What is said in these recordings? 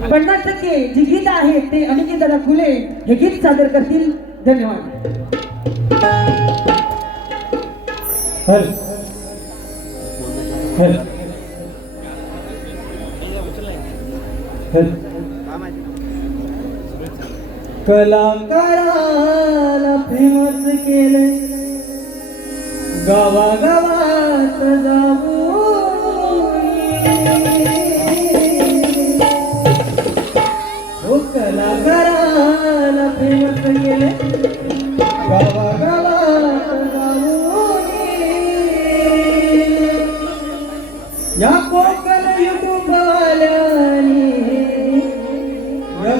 पन्नास टक्के जी गीत आहे ते अनिकेत दादा फुले. हे गीत सादर करतील. धन्यवाद. कलाकाराला फेमस केले. गावागावात जाऊ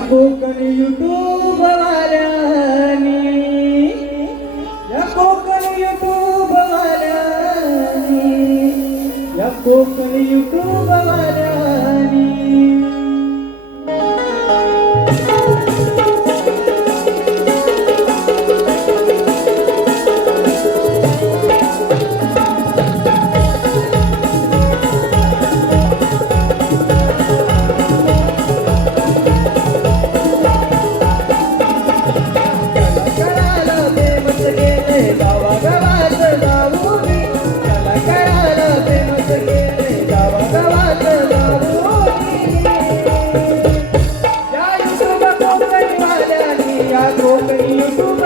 कोकण युट्यूब वाल्यानी या कोकण युट्यूब वाल्यानी या कोकण युट्यूब वाल्यानी. ಕೈಯಿಡು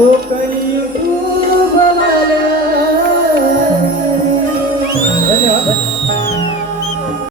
Oh.